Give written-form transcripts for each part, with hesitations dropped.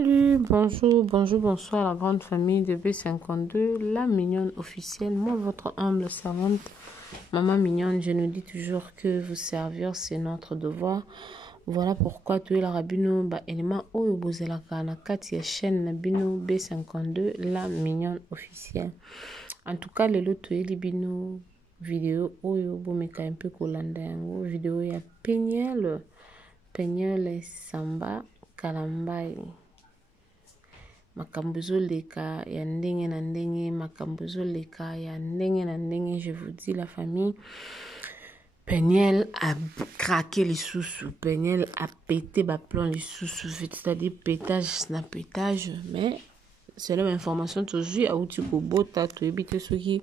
Salut, bonjour, bonsoir à la grande famille de B52, la mignonne officielle, moi votre humble servante, maman mignonne. Je nous dis toujours que vous servir c'est notre devoir. Voilà pourquoi tu es la rabino, élément oyo bozelaka na kati ya chaîne na bino B52, la mignonne officielle. En tout cas, le lot tu es libino vidéo oyo bomeka un peu kolanda yango vidéo ya Peniel Samba Kalambai. Makambuzo leka ya ndenge na ndenge, makambuzo leka ya ndenge na ndenge. Je vous dis la famille, Peniel a craqué les sous-sous, Peniel a pété plomb les sous-sous, c'est-à-dire pétage na pétage, mais c'est la même information toujours à outil ko bota to ebite soki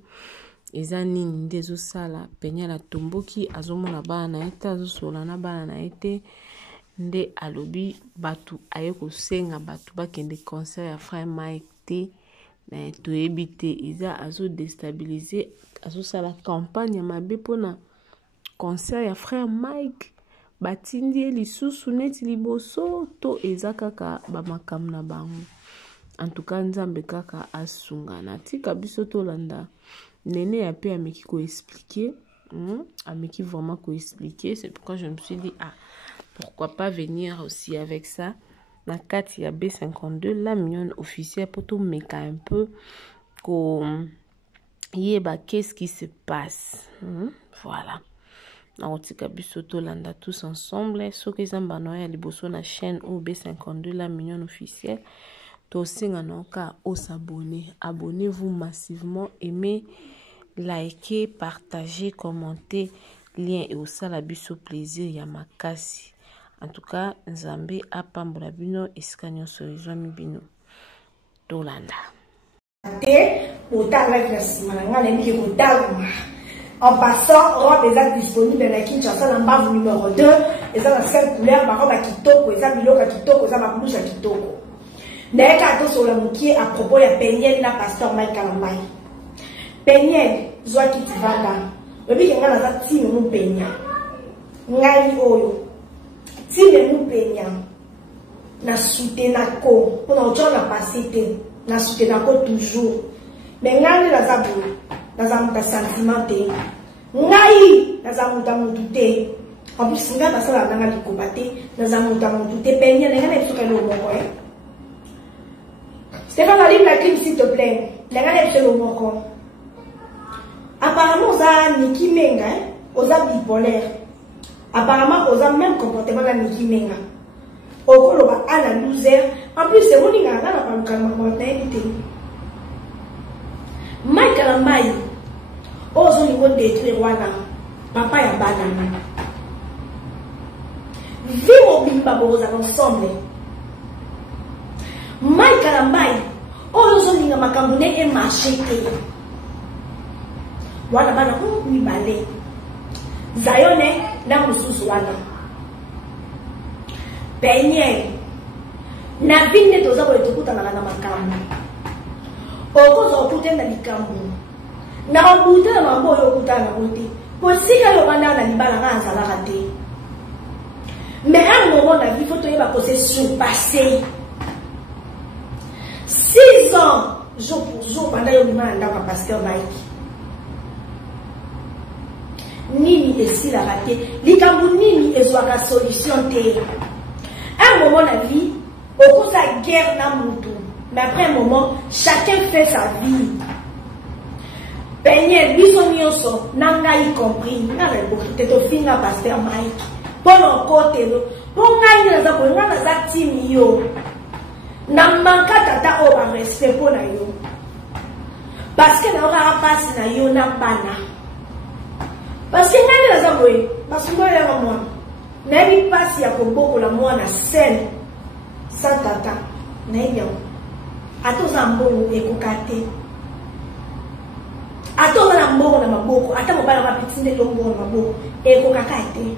ezani ndezo sala. Peniel a tomboki azomona bana na ete azosola na bana na ete nde alobi batu aye kosenga batu bakende concert ya frère Mike te na to ebite iza azo déstabiliser azo sala campagne mabe pona concert ya frère Mike batindi lisusu neti liboso to eza kaka bamakam na bango. En tout cas nzambe kaka asunga na tika biso to landa nene ya pe ameki ko expliquer ameki vraiment ko expliquer. C'est pourquoi je me suis dit pourquoi pas venir aussi avec ça. La 4, il y a B52, la mignonne officielle, pour tout meka un peu. Qu'est-ce qui se passe? Voilà. On landa tous ensemble. Ce que zamba noya liboso na chaîne ou B52, la mignonne officielle. Tosinga noka au s'abonner. Abonnez-vous massivement. Aimez, likez, partagez, commentez. Lien et au salabiso plaisir yamakasi. En tout cas, Nzambe a pambola bino eskanyo sorizwami bino. Tolanda. En passant, robe est disponible dans Kinshasa dans base numéro 2. Et ça, la seule couleur, ma robe à kitoko, et ça, biloka kitoko, et ça, ma blouse à kitoko. N'est qu'à tout sur la moukier à propos de Peniel, na pasteur Mike Kalambai. Peniel, zoa kitivanda. Le but, il y a un petit nous peignant. Ngai oyo. Tine nous peignant. Na soutenako. Pour nous na passé, na soutenako toujours. Mais ngai la zabou. Na zamuta sentimenté. Ngai na zamuta mutute. En plus, ngai na sala nanga likobate. Na zamuta mutute. Peignant, ngai na soka lo moko. Stéphane, allume la clim s'il te plaît. Ngai na soka lo moko. Apparemment, oza Niki Menga, oza bipolaire. Apparemment, oza même comportement de Niki Menga. Okoloba ana loser. En plus, c'est mon inga na pa kalma mortalité. Mike Kalambai. Ozo niveau détruire wana. Papa ya banana. Vivo bimba boza ensemble. Mike Kalambai. Ozo ninga makambune e marché. Wana bana mibale Zayone na mususu wana Peniel na vinde toza ko etukuta na makambo okoza okute na likambo na obuta na mambo yo okuta na bote posika yo banda na libala ka azala raté. Mais à un moment la vie faut to yeba ko se surpasser 6 ans jour pour jour pendant yo manda ka pasteur Mike nini esi la raté likambu nini ezwaka solution te. Un moment la vie au sa guerre na mutu, mais après un moment chacun fait sa vie. Peniel biso nyonso nanga y compris na rebote to finga pasteur Mike pono kote lo ponga ni za ko ngana za team yo na manka tata o ba respect pona yo parce que na ora passe na yo na bana. Parce que nani la zabwe, parce que moi ya moi. Nani passe ya koboko la moi na scène. Sans tata, nani ya. Ato zambo ekokate. Ato na mboko na maboko, ata mobala mapitinde longo na maboko, ekokakate.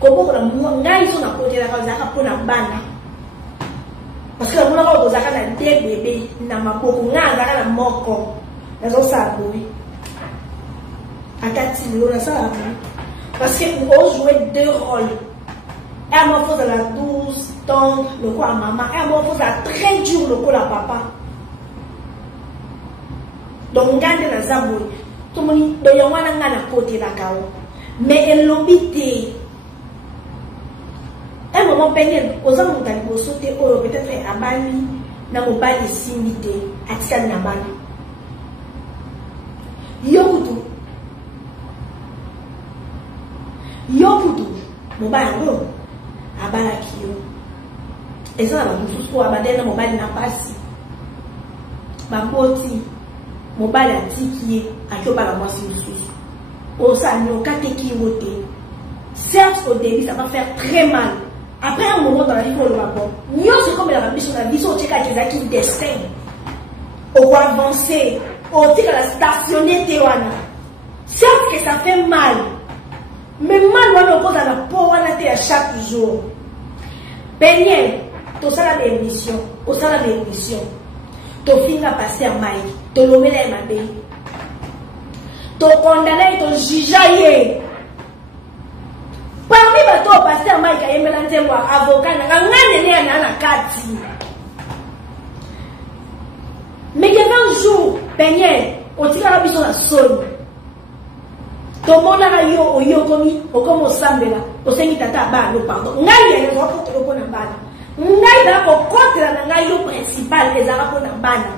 Koboko la moi ngai so na côté la kaza ka pona bana. Parce que la moi ko zaka na deux bébés na maboko nga zaka na moko. Nazo sabwe. Parce qu'on joue 2 rôles. Un enfant de la 12 tendre, le quoi à maman. Et à moi, il faut ça très dur, le quoi à papa. Donc, garde la zaboui. Tout le monde, il y a un côté là-bas. Mais elle l'obité. Un moment pénible, aux hommes ont sauté, peut-être à Bali, n'a pas de simité, à Tsan Nabali. Yokutu. Yokutu. Mobile, à Balakio. Et ça, on va tout abader dans mobile n'a pas si. Baboti, mobile a tiki, à Kyoba la moitié aussi. Au salon, Kateki voté. Certes, au début, ça va faire très mal. Après un moment dans la vie, on va bon. Nous, c'est comme la mission de la vie, on tient qu'à qui destin. On va avancer. On tient qu'à la stationner Tewana. Certes que ça fait mal. Mais mal, on oppose à la peau, on a à chaque jour. Peigné, tu as des émissions. Tu as des émissions. Tu finis à passer à Mike. Tu l'as mis à ma bé. Tu condamné, tu jugeé. Parmi les bateaux, pasteur Mike a aimé avocat, mais il y a un jour, Peigné, on tire la bison à sol. Tout le monde a eu au yokomi, au comme au sambela, au sengi tata ba, le pardon. N'a y a pas de repos na bana. N'a y a pas contre la ngayo principal, les arabes na bana.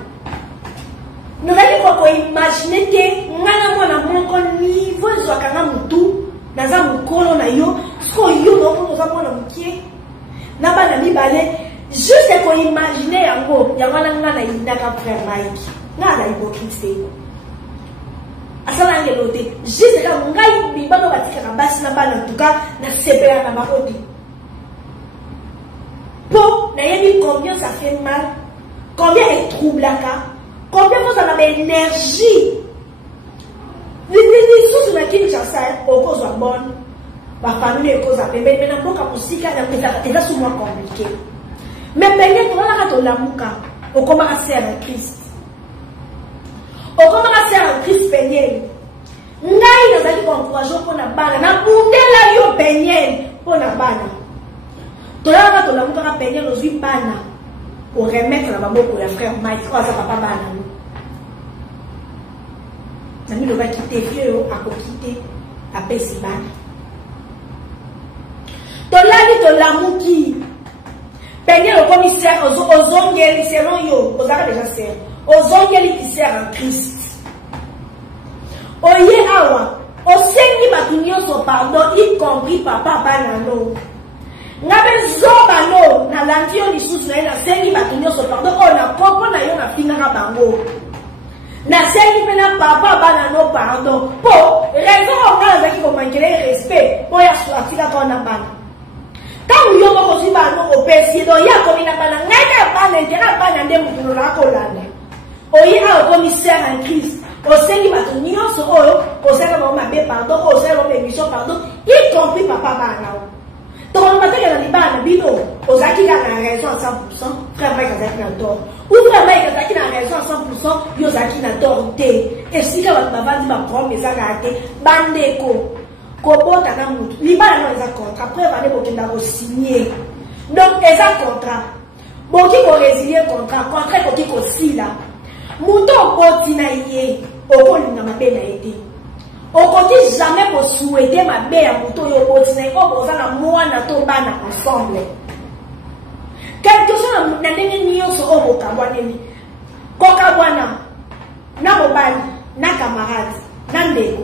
Nous allons imaginer que nous avons un niveau de tout. Naza mukolo na yo, sko yo no za mona mukie. Na bana mibale, juste ko imaginer yango, yangana ngana indaka frère Mike. Na la hypocrisie. Asala ngelote, juste ka ngai bibano batika na basi na bana en tout cas na sepela na makoti. Po, na yebi combien ça fait mal, combien est troublaka, combien vous en avez énergie. Les choses na kini cha sai au cause wa bonne ba famille est cause apembe mais na boka musika na pesa teza souvent compliqué mais benye to na to lamuka au comment faire à Christ au comment faire à Christ benye ngai na zali ko encourager ko na bana na bundela yo benye ko na bana to lamuka ka benye no zui bana au remettre la maboko ya frère Mike kwa sa papa bana Nami ne va quitter vieux à quitter à Pessiban. Tolani tolamuki. Peigné le commissaire aux ongeli selon yo. Aux arabes déjà sert. Aux ongeli qui sert en Christ. Oye awa. Au sengi batunyo so pardon y compris papa banano. Ngabe zobano na lantio ni susu na sengi batunyo so pardon. O na popo na yo na finga bango. Na sengi pena papa bana no pardon po raison on a qui ko manquer respect po ya suafika ko na bana quand yo ko si bana o pesi do ya ko na bana ngaka bana ndera bana nde mutuno la ko lana o yi a commissaire en Christ o sengi bato nyonso oyo o sala ba mabe pardon o sala ba mission pardon y compris papa bana donc on m'a dit que les bana bino o zaki na raison à 100% frère Mike a na tort ou frère Mike a na raison à 100% yo zaki na tort te et si ka ba bandi ba promesse ka te bandeko ko bota na mutu libana no eza contrat après va ne bokenda ko signer donc eza contrat boki ko résilier contrat ko ki ko sila muto boti na ye o ko linga mabe na ete on continue jamais pour souhaiter ma belle moto yo botine ko boza na mwana to bana ensemble quelque chose na ndenge nyonso o bokabwana ni ko kabwana na mobali na camarade na ndeko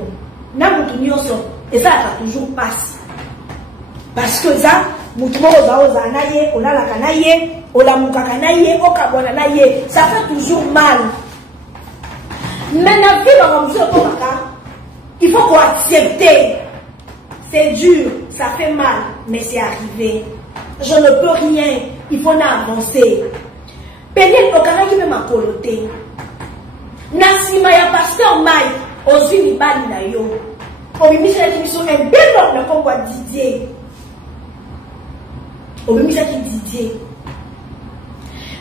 na mutu nyonso eza ka toujours passe parce que ça mutu mo oza na ye olalaka na ye olamukaka na ye okabwana na ye ça fait toujours mal mais na vie ba mzuko komaka il faut qu'on accepte. C'est dur, ça fait mal, mais c'est arrivé. Je ne peux rien, il faut avancer. Peut-être que je ma coloté. Nasima ya pasteur Mike, aussi mi bali na yo. Obi mi sa ki so un bel homme na ko Didier. Obi mi sa ki Didier.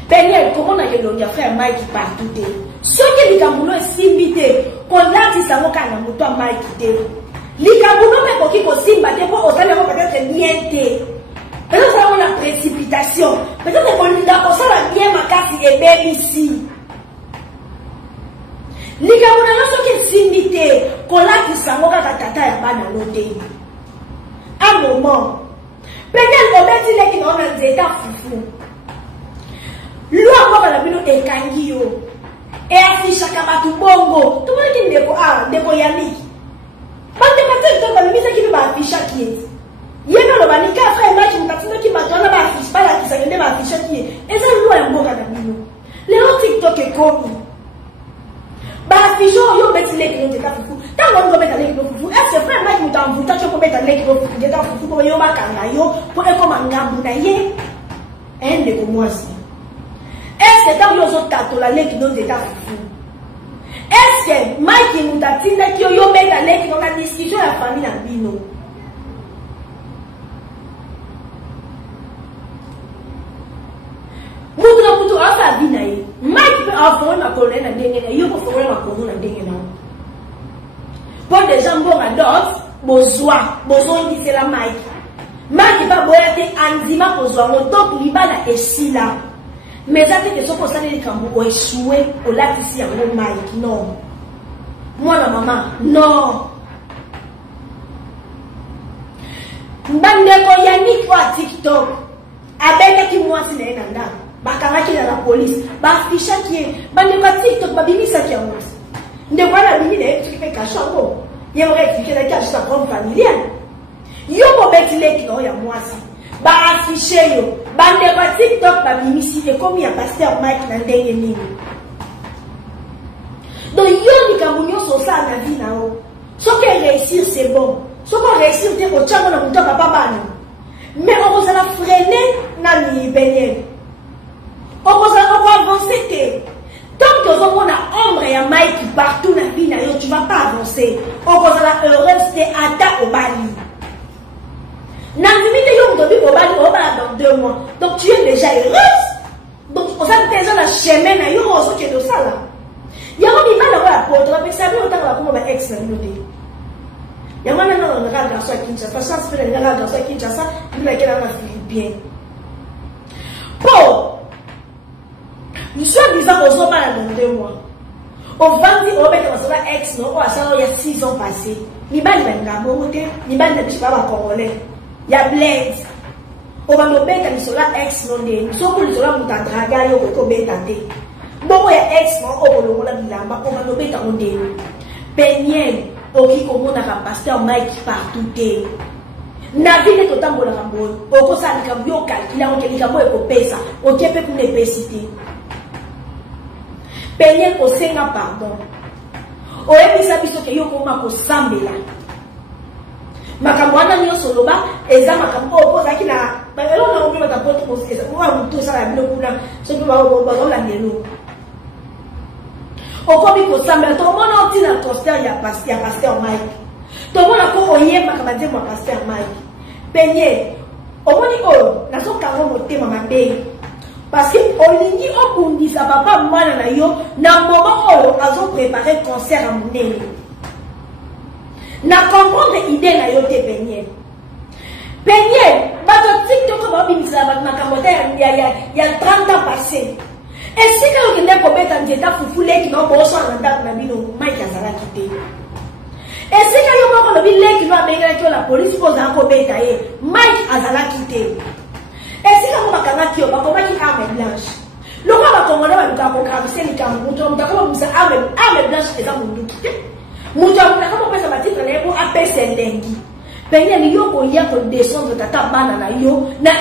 Peut-être comment na yo ya frère Mike partout. Ce qui est Likambulo est simité, qu'on a dit ça, on a dit ça, Mike. Likambulo est pour qui simba, pour peut-être bien. Peut-être que ça la précipitation. Peut-être qu'on lui a pensé la bien ma carte est belle ici. Les gars, on a ce qui s'imite, qu'on a qui s'en va à tata et à l'hôtel. Un moment. Peut-être qu'on a dit qu'il y a un état foufou. Lui a la bino et kangio. Et affiche à Kamatou Bongo. Tout le monde qui est déco Yannick. Pas de matin, tu vas me qui va afficher qui est. Yéno le banika frère match mtatino qui m'a donné ma affiche pas la qui s'agende ma affiche qui est. Et ça lui a mboka na bino. Les autres TikTok est comme ba affiche yo beti les qui ont été fou. Tant qu'on mettre les fou. Est-ce que frère match mutamvuta tu peux mettre les fou de ta fou pour yo makanga yo pour eko mangambu na ye. Un de comme moi si. Est-ce que dans les autres tatola les qui ont été fou. Est-ce que Mike mutatina qui yo mettre les qui dans la discussion la famille na bino. Mutu asa bina ye. Mike peut avoir ma colonne na dengena, yo peut faire ma colonne na dengena. Pour des gens bon adultes, besoin qui c'est la Mike. Mike pas boya te anzima besoin mon top libana et si là. Mais ça fait que ce qu'on s'en est quand vous échoué au lac ici à mon Mike non. Moi la maman non. Mbandeko Yannick wa TikTok. Abeka ki moi si na nda. Bakanga ki la police. Ba ficha ki bandeko TikTok ba bimisa ki amot. Ndeko na bimi na tu fait kachako. Yemo expliquer la cache sa propre familiale. Yo mo betile ki no ya moi si. Ba afficher yo. Bandeko TikTok ba bimisi et comme ya pasteur Mike na ndenge nini. Donc yo ni kamunyo so ça na vie na o. So que réussir c'est bon. So qu'on réussir te ko tchamo na muto papa bana. Mais on va la freiner na ni benye. On va avancer. Tant que on a ombre et Mike partout dans la vie, tu ne vas pas avancer. On va la heureuse de Ada au Bali. Dans 2 mois. Donc tu es déjà heureuse. Donc on va déjà la chemin na yo on qui est de ça là. Il y a un mal à la porte, mais ça veut autant la comme ex na nous dit. Il y a un nan na garçon qui Kinshasa, ça se fait na garçon qui Kinshasa, il a qu'elle a bien. Bon. Nous sommes disant aux hommes dans 2 mois. On va dire au mec dans la ex non, il y a 6 ans passés. Ni ban na ngamote, ni ban na chipa ba congolais. Il y a Blaise. On va me mettre sur la ex non de. Nous sommes sur la muta draga yo ko betante. Bon ya ex non o bolongo la bilamba, on va me mettre en de. Penien, oki ko mona ka pasteur Mike partout de. Na vie to tambola kambo. Oko sa likambyo kalkila on kelikabo e ko pesa. Okepe pour ne pesiter. Penye ko senga pardon. Oye bisa biso ke yo koma ko sambela. Makambo wana nyo soloba eza makambo opoza kina ba elo na obi mata poto ko sesa. Wa mutu sala bilo kuna so ba la nelo. Okobi ko sambela to mona otina pasteur ya pasteur Mike. To mona ko oyemba kama je mo pasteur Mike. Penye omoni o na so kango motema mabe. Parce que Olingi Okundisa papa mwana na yo na moment oyo azo préparer concert à monene. Na comprendre idée na yo te penye. Penye bato TikTok ba bimisa ba makamota ya 30 ans passé. Et si ka okende ko beta njeta fufule ki no boso na bino Mike azala kite. Et si ka yo moko no bi leki no abengela ki la police pose ko beta ye Mike azala kite. Et si on va qui arme blanche. Le roi va commander un cas pour traverser les camps. Nous avons arme blanche et ça nous quitte. Nous avons fait un titre pour appeler l'engi. Peignez les yo pour y avoir descendre tata banana yo. Na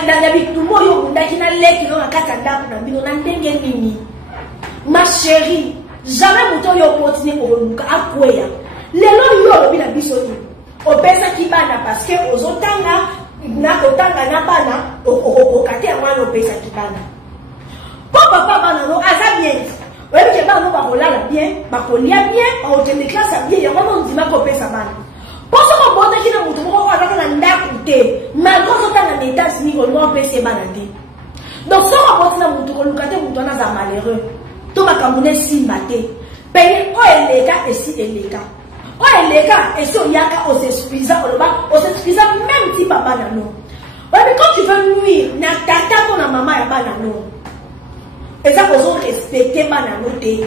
tout le monde yo n'a qu'une leki dans la katanda pour nous n'entendre nini. Ma chérie, jamais mouton yo continuer pour nous à quoi ya. Les lois yo le bien bisoni. Au pesa qui bana parce que aux otanga na otanga na bana okate amana opesa kibana papa bana no aza bien wewe ke bana ba kolala bien ba kolia bien o te classe bien ya mama ndima ko pesa bana poso ko bota kina mutu ko ala na ndaku te ma ko otanga na etats ni ko no pesa bana te donc so ko bota na mutu ko lukate mutu na za malheureux to makamune simba te paye o eleka esi eleka. Oh, les gars, et si on y a qu'à on s'excuse, même si papa n'a non. mais quand tu veux nuire, na tata pour la maman ya banano. Et ça faut respecter banano te.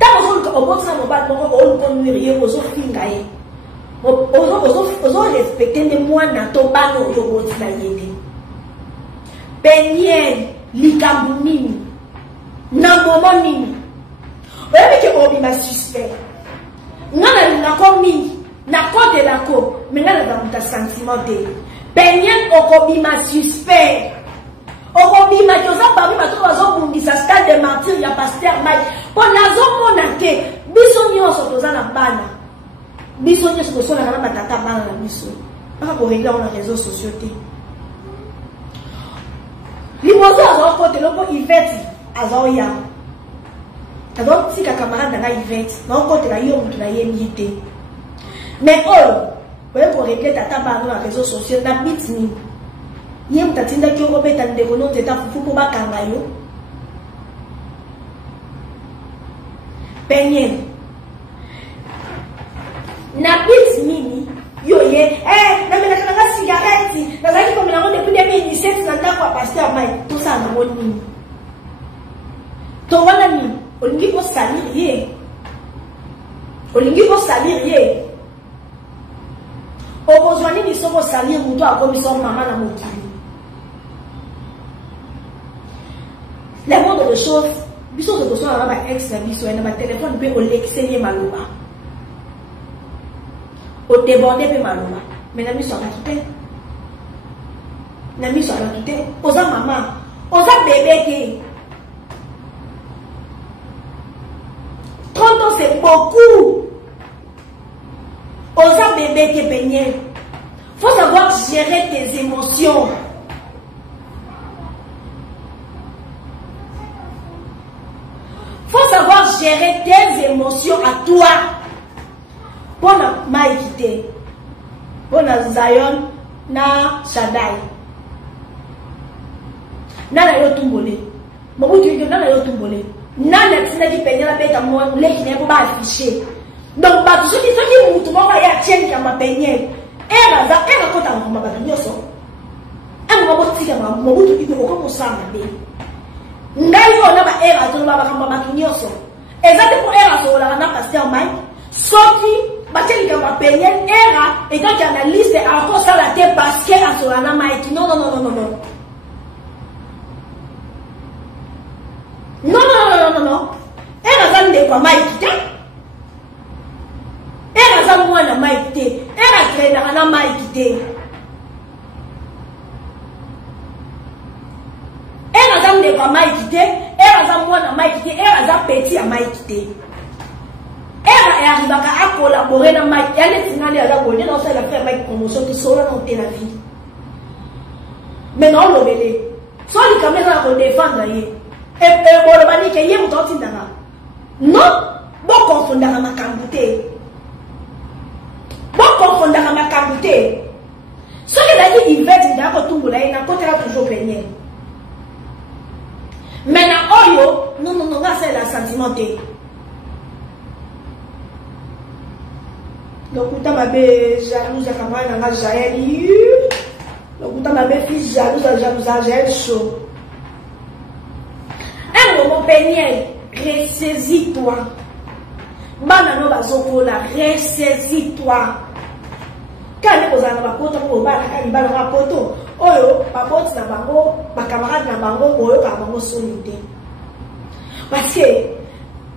Tant qu'on au bout de ça mon bas on peut nuire aux autres fingaye. Aux respecter les mois na to bano yo bout na yede. Benyen likambu nini na moment nini. Oyebi ke obima suspect. Ngana na komi na côté la ko mais ngana dans ta sentiment de benyen okobima suspect okobima toza parmi bato bazo bundisa stade de martyr ya pasteur Mike pour nazo mona ke biso nyonso toza na bana biso nyonso toza na batata bana na biso aka ko régler na réseaux sociaux te limozo azo côté loko Yvette azo ya alors si ka camarade na Yvette na côté la yo mutu na yemite. Mais oh, pour régler tata dans les réseaux sociaux, na bitni. Yem tatinda ki okobe tande kono teta fufu po ba kangayo. Penyen. Na bitni yo ye na mena kana cigarette, na zaki comme na depuis 2017 na ndako a pasteur Mike, tout ça na woni. To wana ni, olingi ko salir ye. Olingi ko salir ye. Opozwani ni somo salir muto akomiso mama na mokili. Le monde de choses, biso de besoin na ba ex na biso na ba téléphone pe o lexenye maloba. O débordé pe maloba. Mais na miso na tuté. Na miso na tuté. Oza mama, oza bébé ke. 30 ans c'est beaucoup. Osa bébé qui est baigné. Faut savoir gérer tes émotions. Faut savoir gérer tes émotions à toi. Pour na maïkité. Pour na Zion, na Shaddai. Na yo tumbole. Mobutu yo na yo tumbole. Na tina qui peine la bête à moi, les qui n'est pas affiché. Donc, bah, ceux qui sont qui mouton, ya tienne qui m'a peigné. Elle a quand on m'a battu, elle m'a battu, elle m'a battu, il faut qu'on s'en aille. N'aille on a ba elle a tout m'a battu, exactement pour elle a sur la pasteur Mike. Sorti, battu qui m'a peigné, elle a, et quand il y a la liste, encore ça la tête parce qu'elle a sur la Mike. Non, non, non, non, non, non. Non, non, non, non, non. Elle a jamais de quoi Mike. Elle a moi na maïkité. Elle a créé na maïkité. Elle a jamais de maïkité. Elle a moi na maïkité. Elle a petit à maïkité. Elle arrive à collaborer na maïkité. Elle est finale à la bonne. Non, elle a fait maïkité promotion qui sera dans la vie. Mais non, le bébé. Soit les caméras pour défendre. Et pour le bani qui est mon tantin d'ara. Non, bon confondre à ma cambouté. Bon confondre à ma cambouté. Ce que la dit Yvette d'ara tout là, il n'a pas toujours peigné. Maintenant, Oyo, non, non, non, c'est la sentimenté. Donc, tu as bé jalouse à Kamana, n'a jamais eu. Donc, tu as bé fils jalouse à Jaël chaud. Un moment peigné, ressaisis-toi. Banano bazokola, ressaisis-toi. Quand on a un poto, on va à un poto. Oyo, papote na bango, ma camarade na bango, oyo ka bango solide. Parce que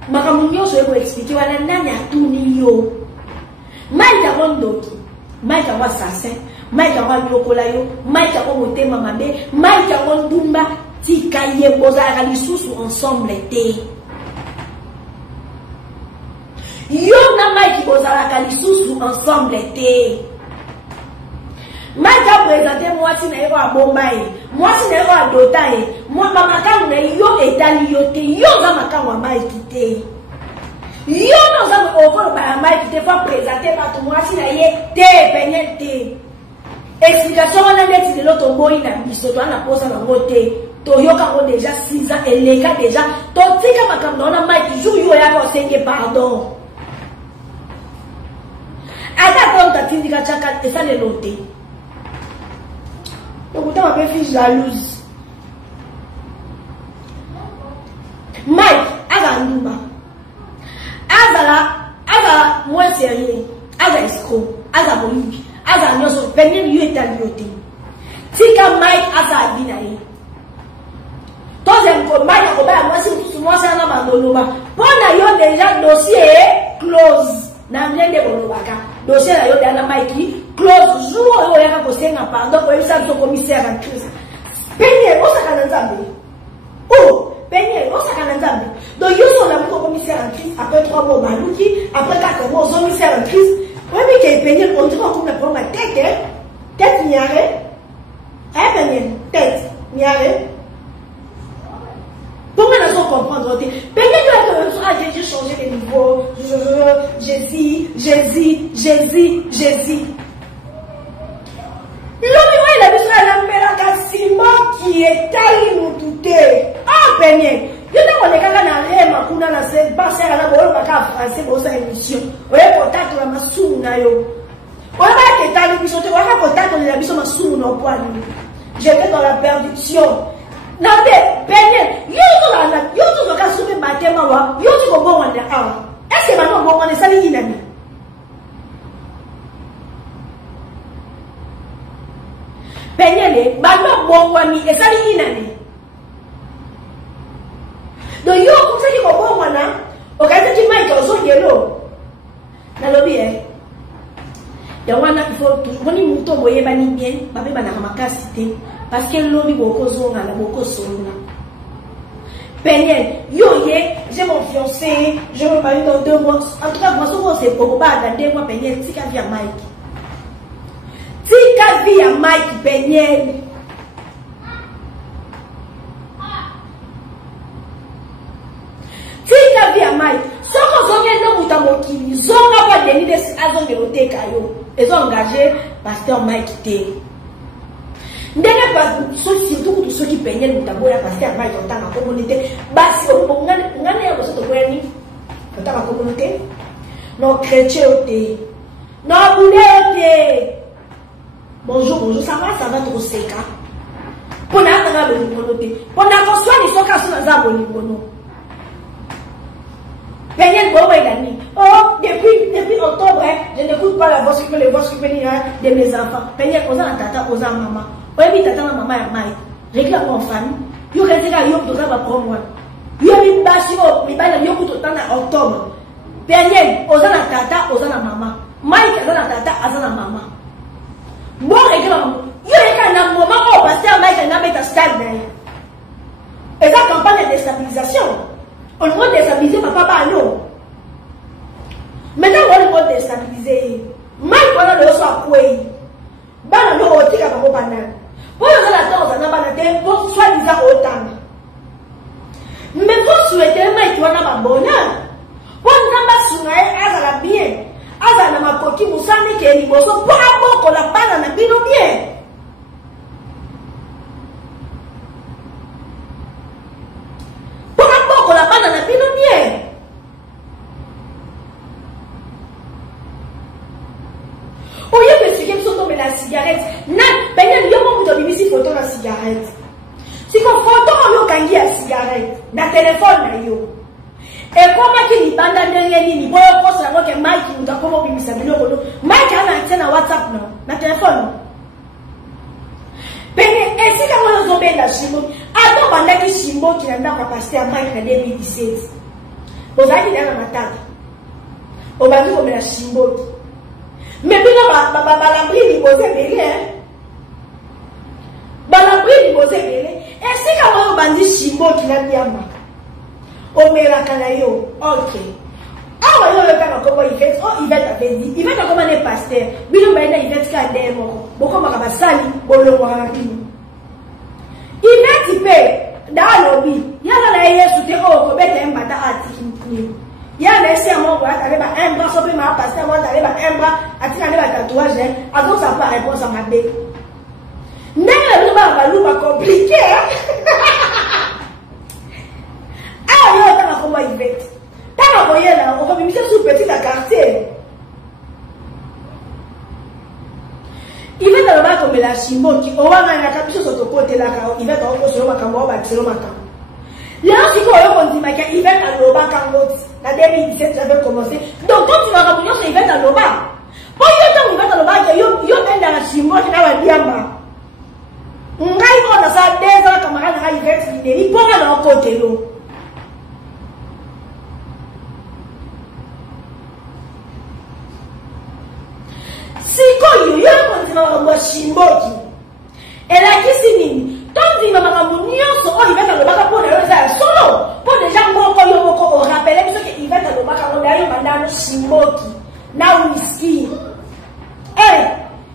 ma camunyo je vais expliquer wana nani atuni yo. Maïka rondoki, maïka wa assassin, maïka wa yokola yo, maïka wa motema mabe, maïka wa ndumba, tika ye bozaka lisusu ensemble te. Yo na maïki bozaka lisusu ensemble te. Maïka présenter moi si na yo a bombaye, moi si na yo a dotaye, moi mamaka na yo etali yo te, yo za maka wa maïki te. Yo non za okolo ba maïki te fa présenter ba to moi si na ye te penyete. Explication wana ndeti de l'autre boy na biso to na posa na ngote. To yo ka ko déjà 6 ans et les cas déjà to tika makambo na maïki jour yo ya ko senge pardon. Attends, t'as dit que tu as ça les noter. Donc, tu as ma fille jalouse. Mike, Azanduba. Azala, moins sérieux. Aza escroc. Aza Bolivie. Aza Nyoso. Venez lui et talioté. Tika Mike Aza Abinaï. Troisième fois, Mike a combien moi si moi c'est un abandonnement. Pour d'ailleurs déjà dossier close. N'a rien de bonobaka. Dossier d'ailleurs d'un Mike close. Jour où il y a un dossier n'a pardon pour ça son commissaire en crise. Peignez, on s'en a ensemble. Oh. Peignez, on s'en a ensemble. Donc, ils sont là pour commissaire en crise. Après 3 mois, Malouki. Après 4 mois, ils commissaire en crise. Oui, mais qui est peignez, on dirait qu'on a pour ma tête, hein. Tête, n'y a rien. Hein, peignez, tête, n'y a rien. Pour moi, nous comprendre. Peignez, j'ai changé les niveaux. Jésus. L'homme, il a besoin de la Simon qui est taillé nous tout. Ah, peignez. Je ne sais pas si ma kuna na se passer à la bonne baka français pour sa émission. Ouais, contact la masu na yo. On va que ta émission, tu vas contact la émission masu na poil. J'étais dans la perdition. Na de peignez. Yo to ka soupe batema wa. Yo to ko bon wanda ah. Est-ce que maintenant bon on est sali inami? Peignez les, maintenant bon wami et sali inami. Donc, yo, comme ça, qui comprend, moi, au cas où tu m'as dit, on s'en est là. Dans le bien. Il y a un faut toujours. On est mouton, vous voyez, bien, ma bébé n'a pas cité. Parce que l'homme, beaucoup de choses, beaucoup de choses. Peignez, yo, j'ai mon fiancé, je me marie dans 2 mois. En tout cas, moi, souvent, c'est pour pas dans 2 mois, Peignez, tika via Mike. Tika via Mike, Peignez. Tika via Mike. Soko zonye no mutamokili. Zonga pa deni des azonge oteka yo. Ezo engagé pasteur Mike te. Ndenge pas surtout tous ceux qui peignaient le mutaboya pasteur Mike dans la communauté. Basi ngane ya boso to kweni. Dans la communauté. Non chrétien te. Non boulé te. Bonjour, ça va trop seka. Pona tanga bo communauté. Pona ko swani soka suna za bo libono. Peignez le oh, depuis octobre, je n'écoute pas la voix de mes enfants. Peignez aux tata, aux maman. Oui, tata, maman et maman. Réglez en famille. Yo restez là, yo dosa va prendre moi. Yo mi basio, mi bala yo tout temps en octobre. Peignez aux tata, aux maman. Mike aux tata, aux maman. Bon réglez yo est un moment où pasteur Mike n'a pas de stade. Et ça campagne de déstabilisation. On va déstabiliser papa non. Maintenant on va déstabiliser. Mike on a le soir quoi. Bana no otika papa banana. Pour la danse na bana te pour soit disant autant. Mais pour souhaiter Mike on a pas bonheur. Pour namba sungae azala bien. Azala na makoti musani ke liboso pour aboko la bana na bino bien. La banane n'a pas bien. Au lieu de ce qu'ils sont tombés la cigarette, n'a pas de yombo pour te ici photo la cigarette. Si qu'on photo on a gagné la cigarette, na téléphone na yo. Et comment qu'il y banda derrière ni boy poste la que Mike nous a comment bimisa biloko. Mike a un antenne na WhatsApp non, na téléphone. Et si quand on a la chimbo, attends pendant que chimbo qui n'a pas passé à Mike en 2017. Vous avez dit dans ma table. On va dire comme la chimbo. Mais puis là, la brille il posait belé. La brille il posait belé. Et si quand on a dit chimbo qui n'a pas mal. On met la canaille. Ok. Ah ouais, le père comment il fait? Oh, il va t'appeler. Il va t'appeler comme un pasteur. Mais le matin, il va te faire des mots. Beaucoup de sali, bon le voir rapide. Il va t'y dans le lobby. Il y a la Yesu te oh, comment t'es un bata article. Il y a laissé un mot pour aller un bras, sauver ma pasteur, moi d'aller un bras, attirer un tatouage, avant ça pas réponse à ma bête. Mais le mal va compliqué. Ah, il y a un comment il va. T'as envoyé là, on va me mettre sous petit quartier. Shimboki, on va dans la capuche sur ton côté là, il va t'en sur le macambo, on va tirer le macambo. Là, si on dit que il va dans le bas quand la 2017 j'avais commencé. Donc, quand tu vas revenir sur il va dans le bas. Pour il va dans le bas, il y a dans la Shimboki, là, il y a bien. On a eu dans sa deux camarade, il va être il peut aller dans le côté là. Si quand il y a un Shimboki, elle a qui signe. Tant que maman nyonso o iveta lo baka pour le solo pour les gens moko yo moko o rappeler biso que iveta lo baka o dayo mandano Shimboki na whisky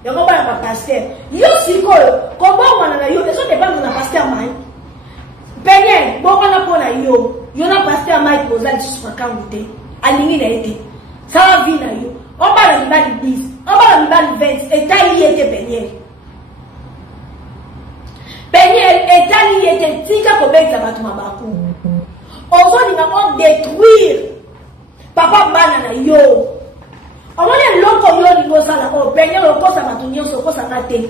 yo ko ba pasteur yo sikoyo ko bo wana na yo eso depend na pasteur mai penye bo wana pona yo na pasteur mai ko za tsu makangute alingi na ete ça vi na yo o ba le bali 10 o ba le bali 20 et taille ete penye Peniel est allé était tika ko beza batu mabaku. Ozoni na on détruire papa bana na yo. Omone loko yo ni ngosala o Peniel okosa batu nyonso okosa ngate.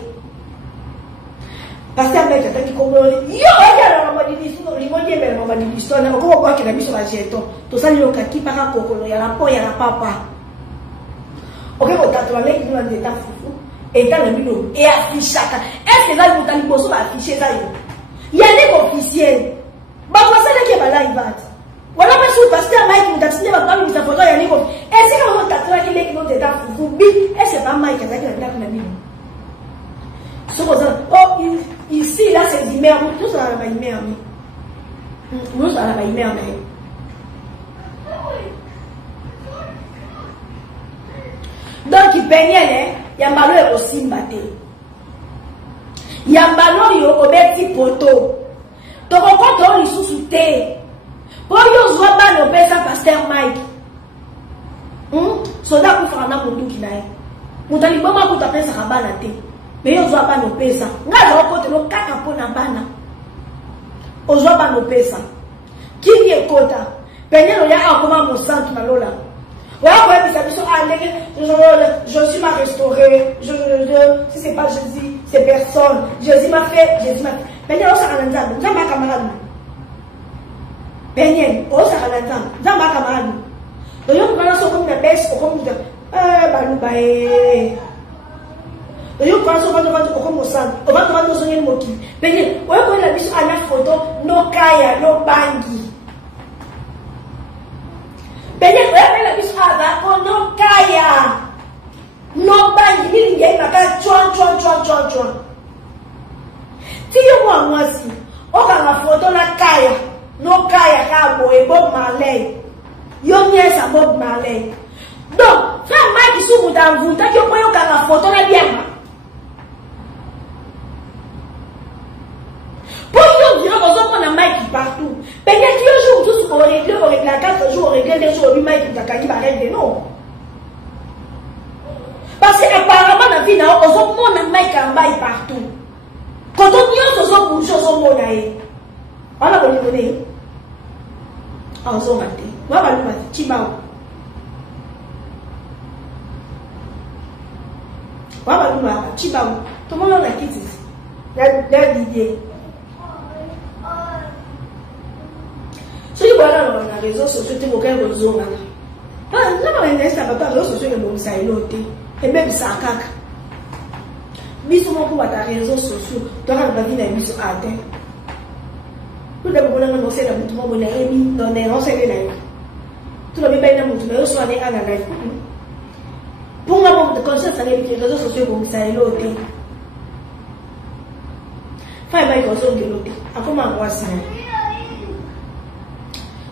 Pasteur Beja taki ko yo ya la mama di biso limonye be mama di biso na ko kwa kina biso ba jeto. To sali yo kaki para kokolo ya la po ya la papa. OK ko tatu le ki no ndeta fufu. Et dans le milieu, et affiche chacun. Est-ce que là, vous allez vous afficher là? Il y a des officiels. Bah, vous savez qu'il y a là, il va. Voilà, mais si vous passez à Mike, vous avez signé votre photo, il y a des officiels. Est-ce que vous avez dit que vous êtes là, vous est-ce que c'est pas Mike qui a dit que vous avez dit? Oh, ici, là, c'est l'hiver. Nous, ça va l'hiver. Nous, ça va l'hiver. Donc, il peignait, Yambalo est aussi mbaté. Yambalo yo obeti poto. Toko koto li susute. Pour yo zoba no pesa pasteur Mike. Soda ku fana mundu kinae. Mutali boma ku tapesa kabana te. Mais yo zoba no pesa. Ngaza okote no kaka pona bana. Ozoba no pesa. Kini ekota. Penyelo ya akoma mo santu na lola. Je suis ma restaurée, si c'est pas Jésus, c'est personne. Jésus m'a fait. Péniel, on s'arrête là, nous sommes camarades. Péniel, on s'arrête là, nous sommes camarades. Donc, on va se comme des baisses, comme des baloubaé. Donc, on va se comme au sang, on va se donner le motif. Péniel, on va la mise à la photo, nos kaya, nos bangis. Péniel, on va la mise à la no kaya. No bangi ni ngai maka chon. Ti yo mo anwasi. O ka na photo na kaya. No kaya ka boy Bob Marley. Yo nyesa Bob Marley. Donc, frère Mike sou muta mvuta yo ko yo ka na photo na biema. Pour yo dire on na Mike partout. Peut-être que yo jour tout pour régler la 4 jours, régler les jours, lui Mike takaki ba régler non. Parce qu'apparemment, dans la vie, on a Mike en bail partout. Quand on y a ce bouge, on a monnaie. On a bonne monnaie. On a maté. On va le mater. Chibao. On va le mater. Chibao. Tout le monde a quitté. Là, l'idée. Si vous voyez dans les réseaux sociaux, tu vois qu'elle réseau là. Non, non, mais ça va pas. Les réseaux sociaux, ils vont s'ailoter. Et même ça caca. Biso mon pour ta réseaux sociaux, toi la vie na biso à terre. Tout d'abord on a annoncé la mutuelle on a émis dans les renseignements là. Tout le monde na mutuelle on soit à la live. Pour moi de conscience ça les réseaux sociaux comme ça et l'autre. Fai mai ko so ngelote. Akoma ngwasi na.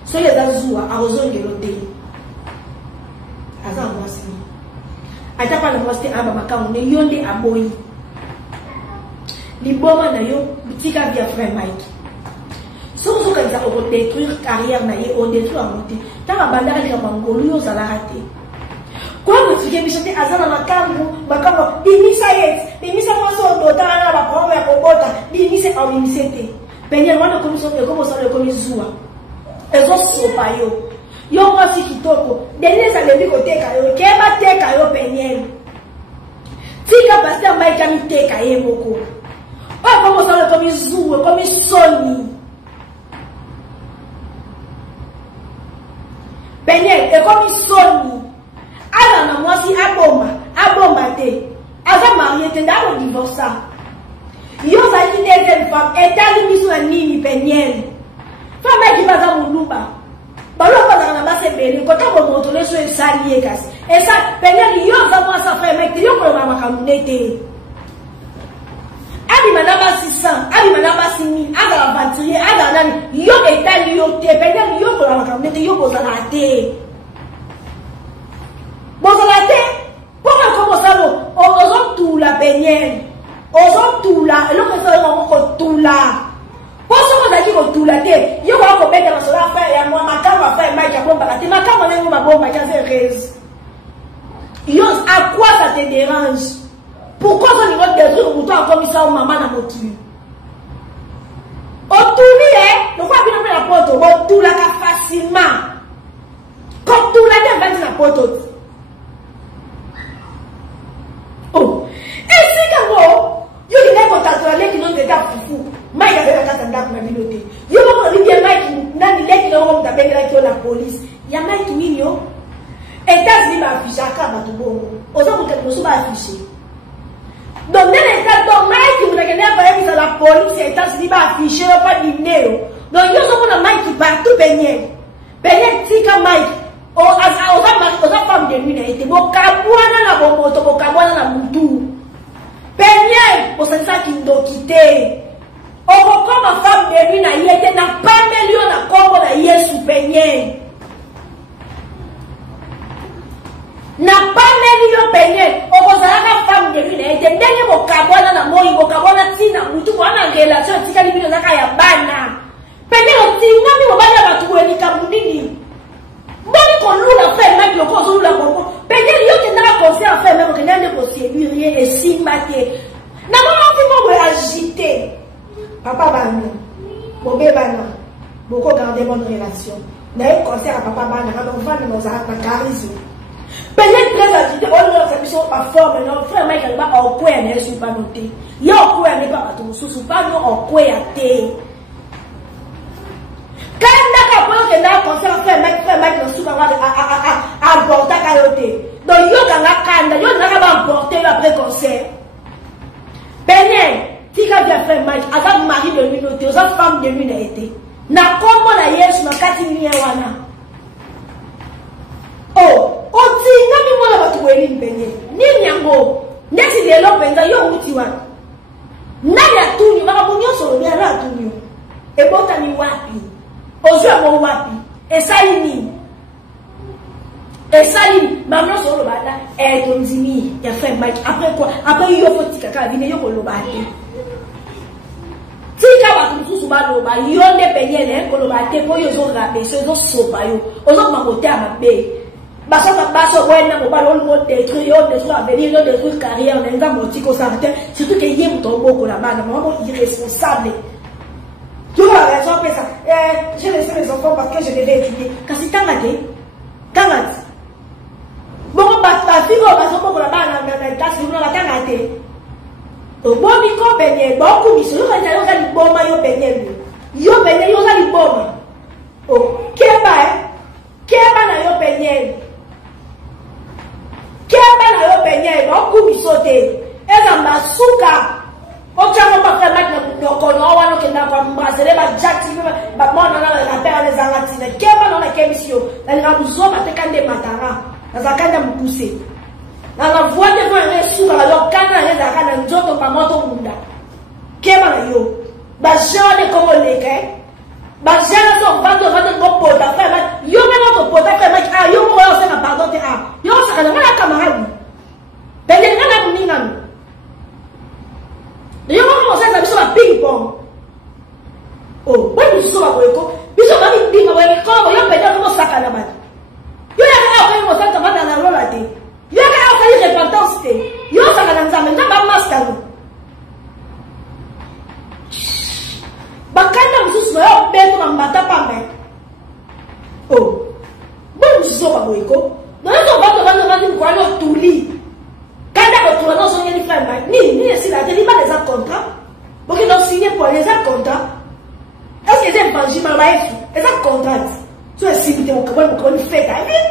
So les azua a ozo ngelote. Aza ngwasi. Atapa na moste aba makamu ne yonde aboyi. Liboma na yo bitika via frère Mike. So quand ils ont détruire carrière na ye on détruit en monter. Tanga bandara ya mangolu yo zala raté. Kwa mfike bishate azana makamu bimisa mwaso dotana na bakongo ya kobota bimise au bimisete. Penye wana komiso ko so le komizua. Ezo sopa yo. Yo mwasi kitoko, deneza lebi koteka yo, keba teka yo penyelu. tika pasteur Mike amiteka ye moko oyo comme ça comme izouwe comme soni Peniel et comme soni ala na mwasi abomba te aza marié te ndako divorça yo za ki deuxième femme etali biso na nini Peniel femme qui va dans muluba balo pas na base bele ko ta ko moto leso esali ekasi esa Peniel yo za moi sa frère mec yo ko ba makamnete abi manaba 600 abi manaba 6000 aga aventurier aga nani yo etali yo te Peniel yo ko ba makamnete yo ko za na te bozala te pourquoi comme ça ozon tout la Peniel ozon tout la eloko ça ko tout la poso ko zaki ko tout la te yo ko beta masola faire ya moi makamba faire mai ya bomba te makamba na ngoma bomba ya zerez yo à quoi ça te dérange pourquoi on niveau des trucs pour toi comme ça maman na motu o tout le quoi bien la poto o tout la facilement comme tout la te va na poto. Oh, et si quand yo qui n'est pas tatoué qui non te tape fou, Mike avait la carte d'âme na biloté. Yo mo li bien Mike nani leki na mo ta benga ki la police. Ya Mike minyo. États-Unis ba afficher aka ba to bongo. Ozo mo te so ba afficher. Donc dans l'état donc Mike mo na pas avec la police États-Unis ba afficher pas dinero. Donc yo so mo na Mike partout Peniel. Peniel tika Mike. Oza femme de nuit na été bokabwana na bomoto bokabwana na mutu Peniel osanisa kindokite okokoma femme de nuit na yete na pamelio na kombo na Yesu Peniel na pamelio Peniel okozalaka femme de nuit na yete ndenge bokabwana na moi bokabwana tina mutu bwana relation tika libino naka ya bana Peniel otingami bobana batu weni kabundini Boni ko lula fait même le ko lula ko Peniel yo te na conseil à faire même que n'ande ko séduire et simbate na maman fi mo agiter papa bana bo be bana boko garder bonne relation na un conseil à papa bana na on va nous a pas charisme Peniel très agité on leur fait mission pas forme non frère Mike va au quoi ne suis pas noté yo quoi ne pas tout sous pas non au quoi té quand naka po que na conseil faire mettre le souka à porter kayote donc yo kanga kanda yo naka ba porter après conseil Peniel tika bien faire Mike avec mari de lui noté aux femme de lui na été na kombo na Yesu makati ni wana oh otinga mi mona batu weli Peniel nini yango nesi lelo penza yo muti wana nani atuni makabunyo so bien ra atuni e bota ni wapi Ozo mo wapi esalini maman solo bata tonzimi ya fait Mike après quoi après yo faut tika ka vine yo ko lobate tika ba kususu ba loba yo ne Peniel ko lobate po yo zo rabe so sopa yo ozo makote amabe baso wena mo ba lo mo détruire yo détruire avenir yo détruire carrière na nza motiko ça surtout que yé muto boko la bana mo irresponsable. Tu vois la raison après ça. J'ai laissé mes enfants parce que je devais étudier. Quand c'est tangate, bon, ta fille va passer pour la banane dans la classe, nous la tangate. Donc, bon, Nico Peniel, bon, comme il se fait, il bon, yo Peniel, yo li bon. Oh, Keba na yo Peniel. Bon, comme il saute. Et dans ma souka. Ocha pas faire mettre le kono wana kenda kwa mbasele ba jati ba mona na pera les angatina keba na kemisio na ngabuzoma tekande matara na zakanda mukuse na la voix de voix resu la lokana les zakanda njoto pa moto munda keba na yo ba jone como leke ba jone to bando go pota fa yo me no pota fa yo mo yo se na pardon te yo sa kana na camarade Peniel na bunina yo mo se sa biso ba ping pong oh when you so ba ko biso ba ni ping ba ko yo Peniel ko saka na ba yo ya ka ko mo sa ta ba na rola te yo ka ka ni repentance te yo saka na nzambe na ba master no bakanda mususu yo beto na mbata pambe oh when you so ba ko no so ba to ba no tuli kanda ko tu vas signer les frères, ni si la télé, pas les actes contrats. Pour qu'ils ont signé pour les actes contrats. Est-ce que c'est un banji, les actes contrats? Tu as signé au Cameroun, pour qu'on fait ta vie.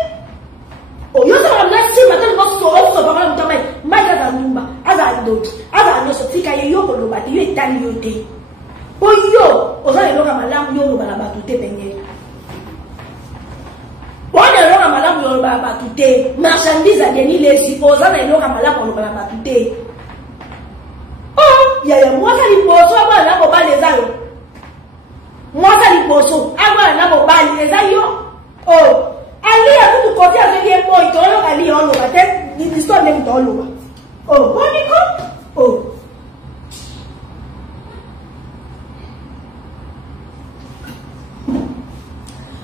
Oh, yo ça va si maintenant vous serez sur parole de temps mais ça numba aza ndoki aza no so fika yo ko loba yo etali yo te po yo oza le loka malamu yo loba la batute pengé wana loka malamu yo loba la batute marchandise a deni les si oza le loka malamu loba la batute oh ya moi ça li poso aba na ko ba les ayo moi ça li poso aba na ko ba les ayo oh Ali a tout côté avec les mots, il doit aller en l'eau, l'histoire même dans l'eau. Oh, bon, Nico? Oh.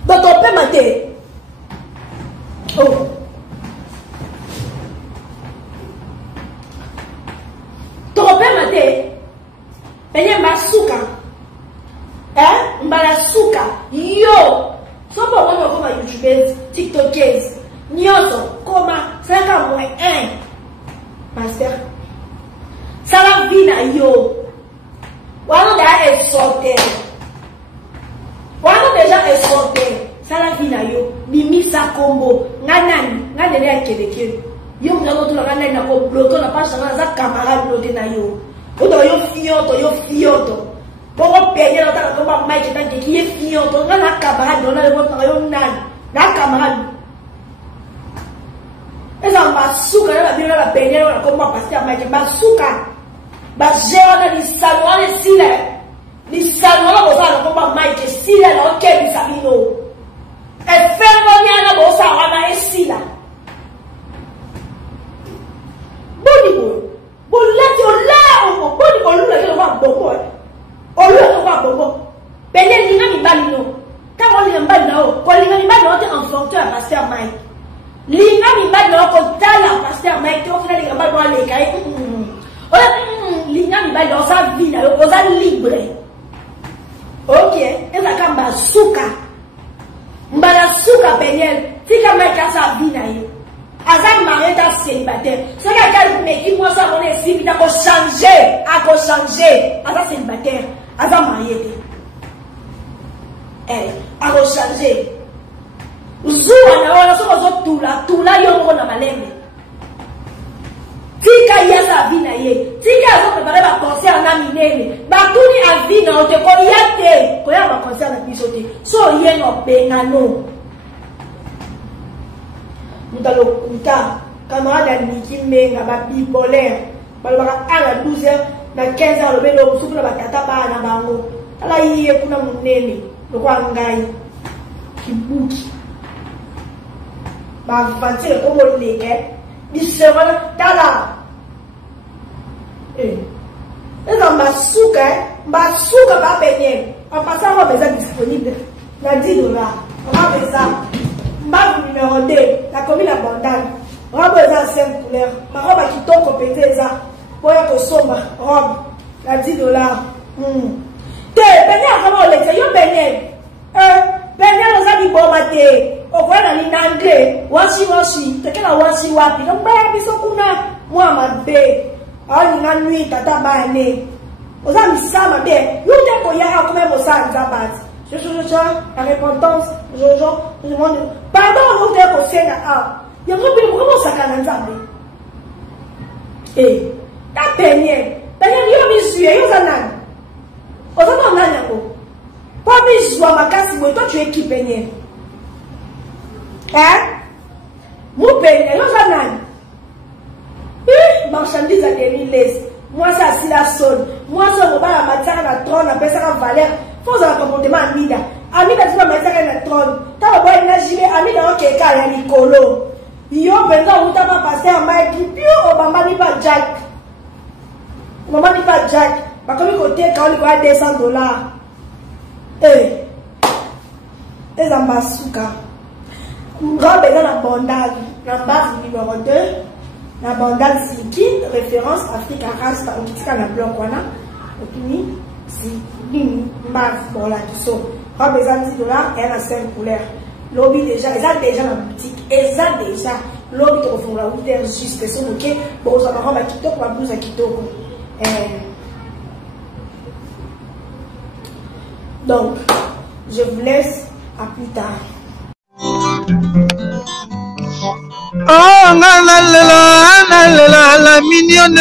Donc, on peut mater. Oh. Donc, on peut mater. Penye masuka. Hein? Mbalasuka. Yo. Só para o como YouTubers, TikTokers, nyoto, como será que é pastor? Sala vina yo. Wano da é sorte. Wano deja é sorte. Sala vina yo. Mimisa combo. Ngane ya kedeke. Yo mnalo tu ngane na ko bloto na pasha na za camarade blote na yo. Odo yo fioto. Pour payer dans ta comme Mike qui est fiant, on a la camarade, on a le vote la camarade. Et ça va souka la bien la payer on a comme pasteur Mike ba souka. Ba gérer les salons les siles. Les salons là on a comme Mike siles là OK les sabino. Et faire venir là on ça on a ici là. Bon là on va bon. On lui a bon. Payez l'ingénieur mi balino. Quand on lui a balino, quand l'ingénieur mi balino est en fonction à pasteur Mike. L'ingénieur mi balino quand t'as la pasteur Mike, on fait les balino à l'écart. L'ingénieur mi balino ça vie là, on ça libre. Ok, et ça quand basuka. Mbala suka payel. Si quand Mike a sa vie là, Azak marié ta célibataire. C'est quelqu'un qui moi ça on est si vite à changer, Azak célibataire. Aza marié. A changer. Zuwa na wana soko zo tula yongo na malembe. Tika yasa vina ye. Tika zo prepare ba concert na minene. Ba tuni a vina ote ko yate. Ko ya ba concert na bisote. So ye no benga no. Mutalo kuta camarade Niki Menga ba bipolaire. Ba ba à la 12h. Na 15h le belo souple ba tata ba na bango ala yiye kuna munene lokwa ngai kibuki ba vantile ko leke bisewala dala eza masuka ba benye en passant on est disponible na $10 on va faire mbavu numéro 2 la commune abondante on va besoin 5 couleurs ma robe qui tombe compété ça pour que somba robe la $10 te benye akama olekisa yo benye oza biboma te okoya na linange wasi tekela wasi wapi nombaya biso kuna mwa mabe aolinga nui tata bane oza misama be yo te koya akoma mosala nzambati la repentance pardon ote kosenga a yango bino mokomosaka na nzambe ta benye yo mizue yo za nani oza na nani yango po mizwa makasi boye toi tu es qui benye mu benye yo za nani marchandise a demi-laisse moi c'est assis la sonne moi c'est mobala matiaka na trône apesaka valeur faut za comportement amida amida tina matiaka na trône ta boye na gilet amida okeka ya likolo yo penza uta pa pasteur Mike pio obamba ni ba Jack maman ni pas Jack ba comme côté quand on va $200 ezambasuka ngombe na bondage na base numéro 2 na bondage liquide référence Afrique race par ukitika na bloc wana opini si ni base pour la kiso ngombe za $10 et na 5 couleurs lobby déjà dans la boutique déjà L'homme qui refond la 8h juste, c'est ok. Bon, ça va kitoko, ma blouse à kitoko. Donc, je vous laisse à plus tard. Oh, la mignonne,